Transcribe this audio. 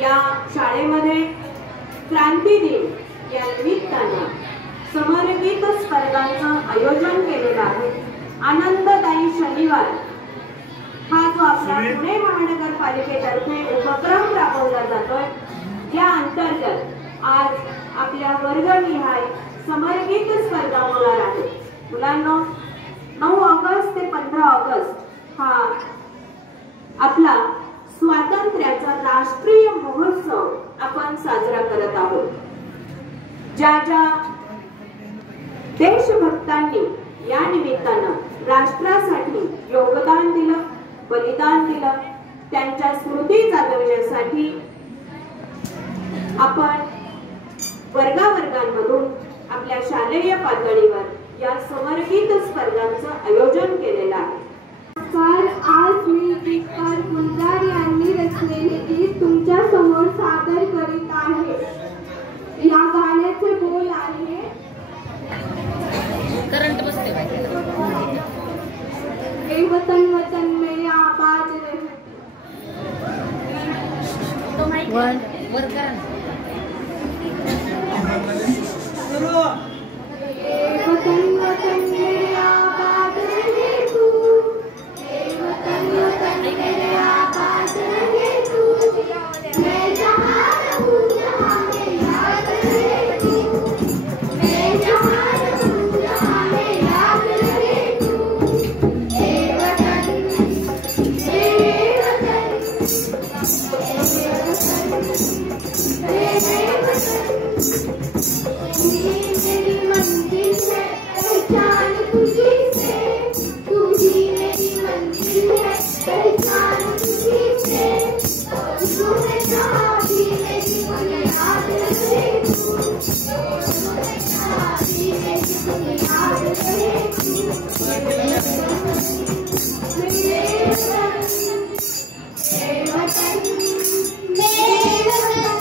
या शाळेमध्ये क्रांती दिन या निमित्ताने समरगीत स्पर्धांचं आयोजन केलेलं आहे। आनंददायी शनिवार हा जो आपला पुणे महानगरपालिकेतर्फे उपक्रम राबवला जातोय, या अंतर्गत आज आपल्या वर्गनिहाय समरगीत स्पर्धा होणार आहे। मुलांनो, 9 ऑगस्ट ते 15 ऑगस्ट हा आपला स्वातंत्र्याचा राष्ट्रीय महोत्सव आपण साजरा करत आहोत। ज्या ज्या देशभक्तांनी या निमित्तानं राष्ट्रासाठी योगदान दिलं, बलिदान दिलं, त्यांच्या स्मृती जागवण्यासाठी आपण वर्गावर्गांमधून आपल्या शालेय पातळीवर या समरगीत स्पर्धांचं आयोजन केलेलं आहे। आज मी गीतकार गुलजार यांनी रचलेले गीत तुमच्या समोर सादर करीत आहे। या गाण्याचे बोल आहे, करंट बसते ए वतन वतन में आबाद रहे, वर करा वतन वतन में आबाद रहे तू, वतन वतन में आबाद रहे तू, मैं जहाँ रहूं जहाँ में याद रहे तू, मैं जहाँ रहूं जहाँ में याद रहे तू, ए वतन मेरे वतन, मेरे वतन मेरी मंजिल है, पहचान तुझी से, तू ही मेरी मंजिल है, पहचान तुझी से, तू है जहाँ भी मेरी बुनियाद रहे तू, तू है जहाँ भी मेरी बुनियाद रहे तू, मेरे वतन मेरे वतन।